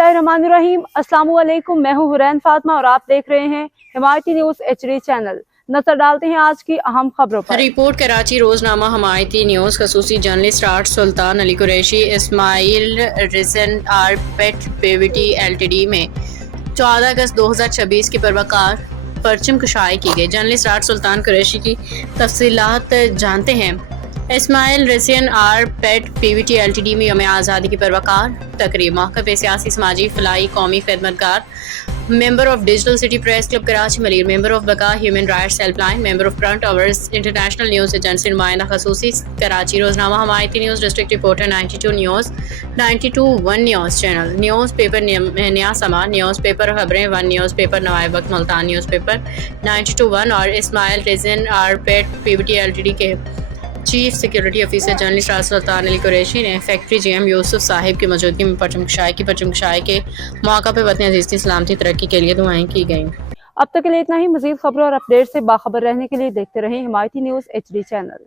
बिस्मिल्लाहिर्रहमानिर्रहीम। अस्सलाम वालेकुम। मैं हूँ हुरैन फातिमा और आप देख रहे हैं हिमायती न्यूज़ HD चैनल। नजर डालते हैं आज की अहम खबरों पर। रिपोर्ट कराची रोजनामा हमायती न्यूज़ खसूसी जर्नलिस्ट आर्ट सुल्तान अली कुरैशी इस्माइल रिसन आर पेट पेविटी LTD में 14 अगस्त 2026 की परवकार परचम कुशाई की गई। जर्नलिस्ट आर्ट सुल्तान कुरैशी की तफसीलात जानते हैं। इस्माइल रेसियन आर पेट PVT LTD में यौम आज़ादी की परवकार तकरीब मौक़िफ़ सियासी समाजी फलाई कौमी खिदमतगार member of digital city press club Karachi Malir member of बका human rights helpline member of current hours international news agency नुमाइंदा खसूसी कराची रोजनामा Himayati news district reporter 92 news 92 1 news channel newspaper नया समा न्यूज़ पेपर खबरें 1 न्यूज़ पेपर नवाए वक्त मुल्तान न्यूज़ पेपर 92 1 और इस्माइल रेज़न आर पेट PVT LTD के चीफ सिक्योरिटी ऑफिसर जर्नलिस्ट आर्ट सुल्तान अली कुरैशी ने फैक्ट्री GM यूसुफ साहिब की मौजूदगी में परचम कुशाई के मौका पर वतन अजीज़ की सलामती तरक्की के लिए दुआएं की गईं। अब तक के लिए इतना ही। मज़ीद खबरों और अपडेट से बाखबर रहने के लिए देखते रहें हिमायती न्यूज़ HD चैनल।